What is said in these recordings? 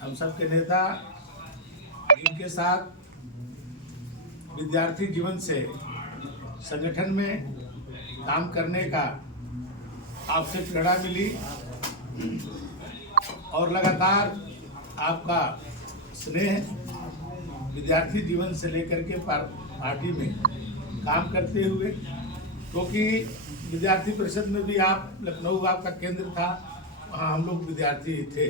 हम सब के नेता जिनके साथ विद्यार्थी जीवन से संगठन में काम करने का आपसे प्रेरणा मिली और लगातार आपका स्नेह विद्यार्थी जीवन से लेकर के पार्टी में काम करते हुए, क्योंकि विद्यार्थी परिषद में भी आप लखनऊ आपका केंद्र था, वहाँ हम लोग विद्यार्थी थे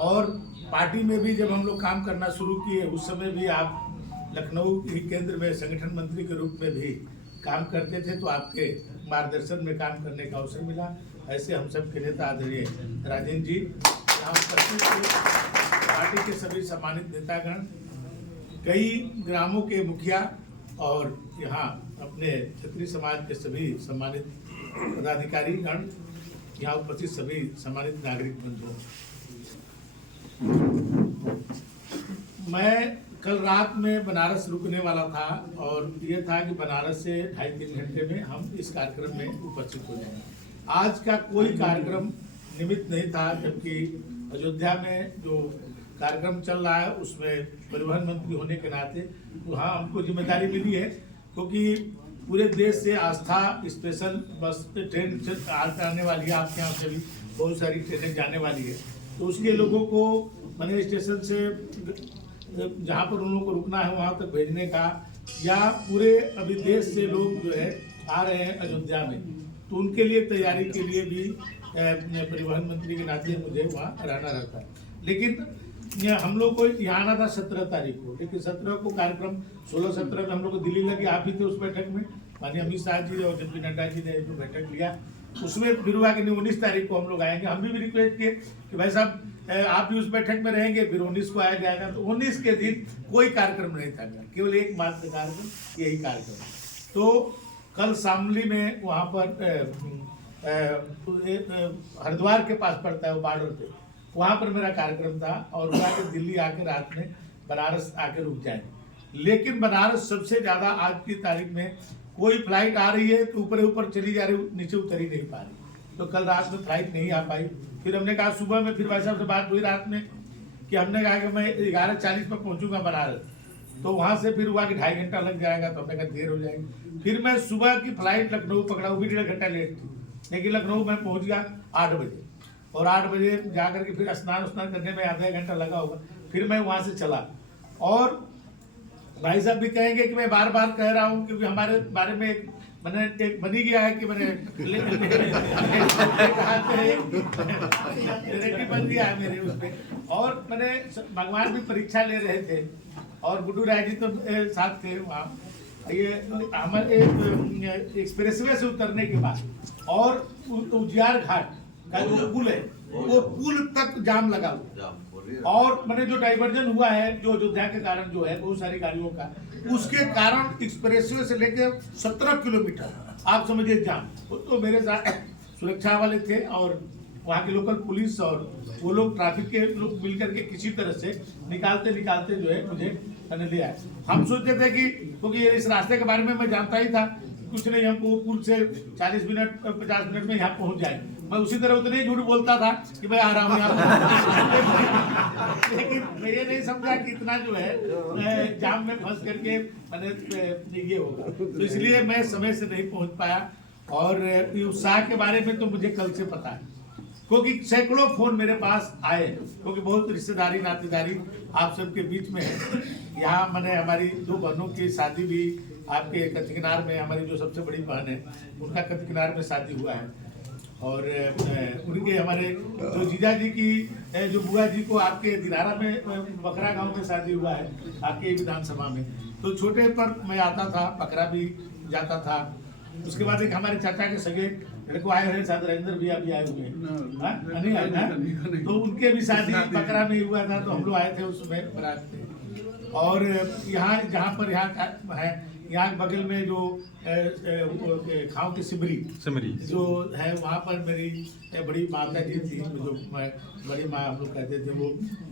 और पार्टी में भी जब हम लोग काम करना शुरू किए उस समय भी आप लखनऊ ही केंद्र में संगठन मंत्री के रूप में भी काम करते थे, तो आपके मार्गदर्शन में काम करने का अवसर मिला। ऐसे हम सब के नेता आदरणीय राजेंद्र जी, यहाँ उपस्थित पार्टी के सभी सम्मानित नेतागण, कई ग्रामों के मुखिया और यहाँ अपने क्षत्रिय समाज के सभी सम्मानित पदाधिकारी गण, यहाँ उपस्थित सभी सम्मानित नागरिक बंधुओं, मैं कल रात में बनारस रुकने वाला था और ये था कि बनारस से 2.5-3 घंटे में हम इस कार्यक्रम में उपस्थित हो जाएंगे। आज का कोई कार्यक्रम निमित्त नहीं था, जबकि अयोध्या में जो कार्यक्रम चल रहा है उसमें परिवहन मंत्री होने के नाते वहाँ हमको जिम्मेदारी मिली है, क्योंकि पूरे देश से आस्था स्पेशल बस ट्रेन आने वाली है, आपके यहाँ से भी बहुत सारी ट्रेनें जाने वाली है, तो उसके लोगों को मैंने स्टेशन से जहाँ पर उन लोगों को रुकना है वहाँ तक भेजने का, या पूरे अभी देश से लोग जो है आ रहे हैं अयोध्या में, तो उनके लिए तैयारी के लिए भी परिवहन मंत्री के नाते मुझे वहाँ रहना रहता है। लेकिन हम लोग को यहाँ आना था 17 तारीख को, लेकिन 17 को कार्यक्रम 16-17 में हम लोग को दिल्ली लगी, आप भी थे उस बैठक में, माननीय अमित शाह जी और जब नड्डा जी ने जो बैठक लिया उसमें फिर हुआ कि 19 तारीख को हम लोग आएंगे। हम भी रिक्वेस्ट किए कि भाई साहब आप भी उस बैठक में रहेंगे, फिर 19 को आया जाएगा, तो 19 के दिन कोई कार्यक्रम नहीं था, केवल एक मात्र कार्यक्रम यही कार्यक्रम। तो कल शामली में वहाँ पर हरिद्वार के पास पड़ता है वो बॉर्डर पे, वहाँ पर मेरा कार्यक्रम था और वहाँ के दिल्ली आके रात में बनारस आके रुक जाएंगे। लेकिन बनारस सबसे ज़्यादा आज की तारीख में कोई फ्लाइट आ रही है तो ऊपर चली जा रही, नीचे उतर ही नहीं पा रही, तो कल रात में फ्लाइट नहीं आ पाई। फिर हमने कहा सुबह में, फिर भाई साहब से बात हुई रात में कि हमने कहा कि मैं 11:40 पर पहुंचूंगा बनारस, तो वहां से फिर हुआ कि 2.5 घंटा लग जाएगा, तो हमने कहा देर हो जाएगी। फिर मैं सुबह की फ्लाइट लखनऊ पकड़ा, वो भी 1.5 घंटा लेट थी, लेकिन लखनऊ में पहुंच गया 8 बजे, और 8 बजे जाकर के फिर स्नान करने में आधा घंटा लगा होगा। फिर मैं वहां से चला, और भाई साहब भी कहेंगे कि मैं बार बार कह रहा हूँ, क्योंकि हमारे बारे में मैंने एक बनी गया है कि मैंने बन गया है मेरे उसमें, और मैंने भगवान भी परीक्षा ले रहे थे और गुड्डू राय जी तो साथ थे वहाँ। ये हमारे एक्सप्रेसवे से उतरने के बाद और उजियार घाट का जो पुल है वो पुल तक जाम लगा हुआ, और मैंने जो डाइवर्जन हुआ है जो अयोध्या के कारण जो है बहुत सारी गाड़ियों का, उसके कारण एक्सप्रेसवे से लेकर 17 किलोमीटर आप समझिए जाम। तो मेरे साथ सुरक्षा वाले थे और वहाँ की लोकल पुलिस और वो लोग ट्रैफिक के लोग मिलकर के किसी तरह से निकालते निकालते जो है मुझे मैंने लिया है। हम सोचते थे कि क्योंकि इस रास्ते के बारे में मैं जानता ही था, कुछ नहीं हमको पुल से 40 मिनट 50 मिनट में यहाँ पहुँच जाए, मैं उसी तरह उतने ही झूठ बोलता था कि मैं आ रहा हूँ यहाँ। लेकिन मैं ये नहीं समझा कि इतना जो है जाम में फंस करके मैंने ये होगा, तो इसलिए मैं समय से नहीं पहुँच पाया। और उत्साह के बारे में तो मुझे कल से पता है, क्योंकि सैकड़ों फोन मेरे पास आए, क्योंकि बहुत रिश्तेदारी नातेदारी आप सबके बीच में है। यहाँ मैंने हमारी 2 बहनों की शादी भी आपके कच्चकिनार में, हमारी जो सबसे बड़ी बहन है उनका कच्चकिनार में शादी हुआ है, और उनके हमारे जो जीजा जी की जो बुआ जी को आपके दिनारा में बकरा गांव में शादी हुआ है आपके विधानसभा में, तो छोटे पर मैं आता था, बकरा भी जाता था। उसके बाद एक हमारे चाचा के सगे लड़को आए हुए शायद नरेंद्र भैया भी आए हुए हैं, नहीं आए ना, तो उनके भी शादी बकरा में हुआ था, तो हम लोग आए थे उसमें बारात में। और यहाँ जहाँ पर यहाँ है, यहाँ बगल में जो खाओ की सिमरी जो है, वहाँ पर मेरी बड़ी माता जी थी, जो बड़ी माँ हम लोग कहते थे, वो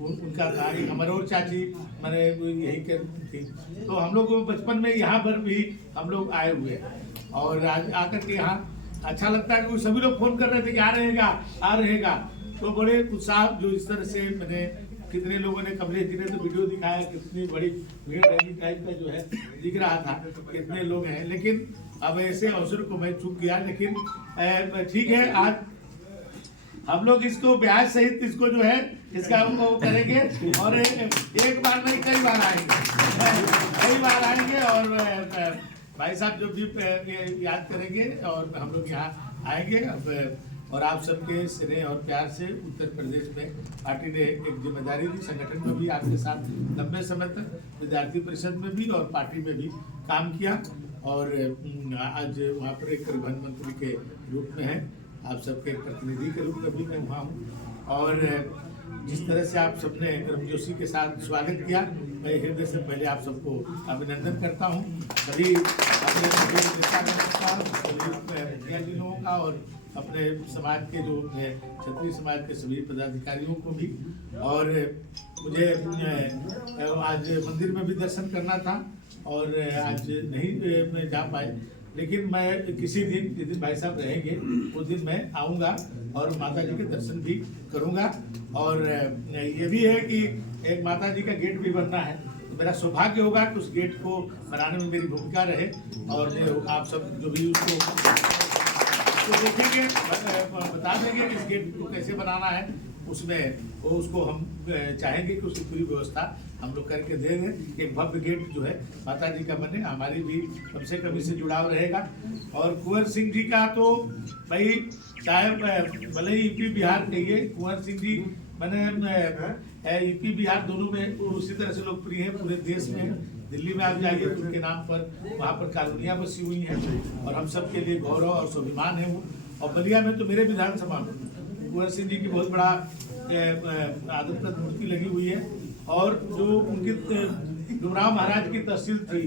उनका था। हमारे और चाची मैंने यही करती थी, तो हम लोग बचपन में यहाँ पर भी हम लोग आए हुए, और आज आकर के यहाँ अच्छा लगता है कि सभी लोग फोन कर रहे थे कि आ रहेगा, तो बड़े उत्साह जो इस तरह से मैंने कितने लोगों ने कमलेश जी ने तो वीडियो दिखाया, कितनी बड़ी भीड़ रैली टाइप का जो है दिख रहा था, कितने लोग हैं, लेकिन अब ऐसे अवसर को मैं चूक गया। लेकिन ठीक है, आज हम लोग इसको ब्याज सहित इसको जो है इसका वो करेंगे और एक बार नहीं कई बार आएंगे और भाई साहब जब भी याद करेंगे और हम लोग यहाँ आएंगे। अब और आप सबके स्नेह और प्यार से उत्तर प्रदेश में पार्टी ने एक जिम्मेदारी दी, संगठन में भी आपके साथ लंबे समय तक विद्यार्थी परिषद में भी और पार्टी में भी काम किया और आज वहाँ पर एक परिवहन मंत्री के रूप में है, आप सबके प्रतिनिधि के रूप में भी मैं वहाँ हूँ। और जिस तरह से आप सबने गर्मजोशी के साथ स्वागत किया, मैं हृदय से पहले आप सबको अभिनंदन करता हूँ, सभी अपने मुखिया जी लोगों का और अपने समाज के जो क्षत्रिय समाज के सभी पदाधिकारियों को भी। और मुझे आज मंदिर में भी दर्शन करना था और आज नहीं जा पाए, लेकिन मैं किसी दिन जिस दिन भाई साहब रहेंगे उस दिन मैं आऊँगा और माता जी के दर्शन भी करूँगा। और ये भी है कि एक माता जी का गेट भी बनना है, तो मेरा सौभाग्य होगा कि उस गेट को बनाने में मेरी भूमिका रहे और आप सब जो भी उसको देखेंगे बता देंगे कि इस गेट को कैसे बनाना है, उसमें वो उसको हम चाहेंगे कि उसकी पूरी व्यवस्था हम लोग करके दे दें। एक भव्य गेट जो है माता जी का बने, हमारी भी कम से कम इससे जुड़ाव रहेगा। और कुंवर सिंह जी का तो भाई चाहे भले ही यूपी बिहार कहिए, कुंवर सिंह जी मैंने यूपी बिहार दोनों में उसी तरह से लोकप्रिय है पूरे देश में। दिल्ली में आप जाइए तो उनके नाम पर वहाँ पर कॉलोनियाँ बसी हुई हैं और हम सब के लिए गौरव और स्वाभिमान है वो। और बलिया में तो मेरे विधानसभा में कुंवर सिंह जी की बहुत बड़ा आदमकद मूर्ति लगी हुई है और जो उनकी डुमराव महाराज की तहसील थी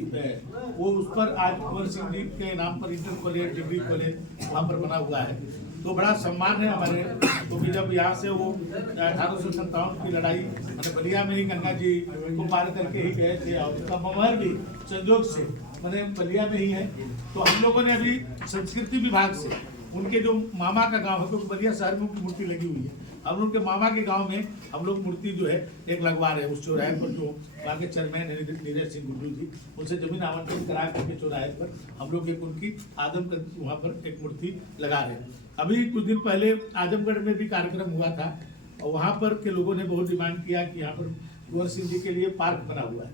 वो उस पर आज कुंवर सिंह जी के नाम पर इंटर कॉलेज, डिग्री कॉलेज वहाँ पर बना हुआ है। तो बड़ा सम्मान है हमारे, क्योंकि जब यहाँ से वो 1857 की लड़ाई मैंने बलिया में ही गंगा जी को पार करके ही गए थे और उनका ममहर भी संजोग से मैंने बलिया में ही है। तो हम लोगों ने अभी संस्कृति विभाग से उनके जो मामा का गांव है, क्योंकि बलिया शहर में उनकी मूर्ति लगी हुई है, हम उनके मामा के गांव में हम लोग मूर्ति जो है एक लगवा रहे हैं। उस चौराहे पर जो वहाँ के चेयरमैन है नीरज सिंह गुड्डू जी, उनसे जमीन आवंटन करा करके चौराहे पर हम लोग एक उनकी आदमकद वहाँ पर एक मूर्ति लगा रहे हैं। अभी कुछ दिन पहले आजमगढ़ में भी कार्यक्रम हुआ था और वहाँ पर के लोगों ने बहुत डिमांड किया कि यहाँ पर कुंवर सिंह जी के लिए पार्क बना हुआ है,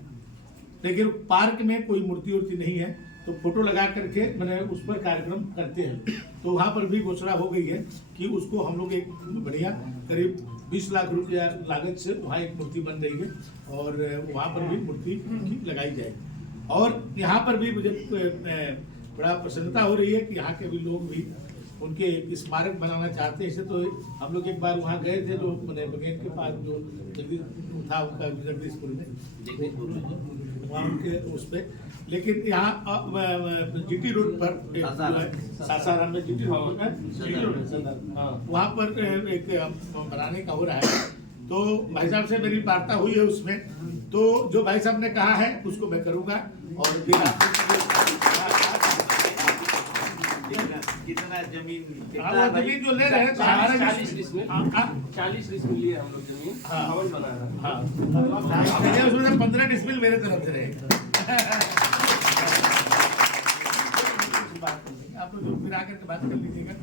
लेकिन पार्क में कोई मूर्ति वूर्ति नहीं है, तो फोटो लगा करके मैंने उस पर कार्यक्रम करते हैं। तो वहाँ पर भी घोषणा हो गई है कि उसको हम लोग एक बढ़िया करीब 20 लाख रुपया लागत से वहाँ एक मूर्ति बन रही है और वहाँ पर भी मूर्ति लगाई जाएगी। और यहाँ पर भी मुझे बड़ा प्रसन्नता हो रही है कि यहाँ के भी लोग भी उनके स्मारक बनाना चाहते हैं। इसे तो हम लोग एक बार वहाँ गए थे, जो बगेन के पास जो जगदीश था उनका जगदीशपुर में वहाँ उनके उस पर, लेकिन यहाँ जीटी रोड पर सासाराम में जीटी रोड वहाँ पर एक बनाने का हो रहा है। तो भाई साहब से मेरी वार्ता हुई है उसमें, तो जो भाई साहब ने कहा है उसको मैं करूँगा। और कितना जमीन जमीन जो ले रहे हैं 40 डिसमिल लिए हम लोग जमीन भवन बना रहे हैं, उसमें 15 डिसमिल मेरे तरफ से रहेगा। आप लोग फिर आकर के बात कर लीजिएगा।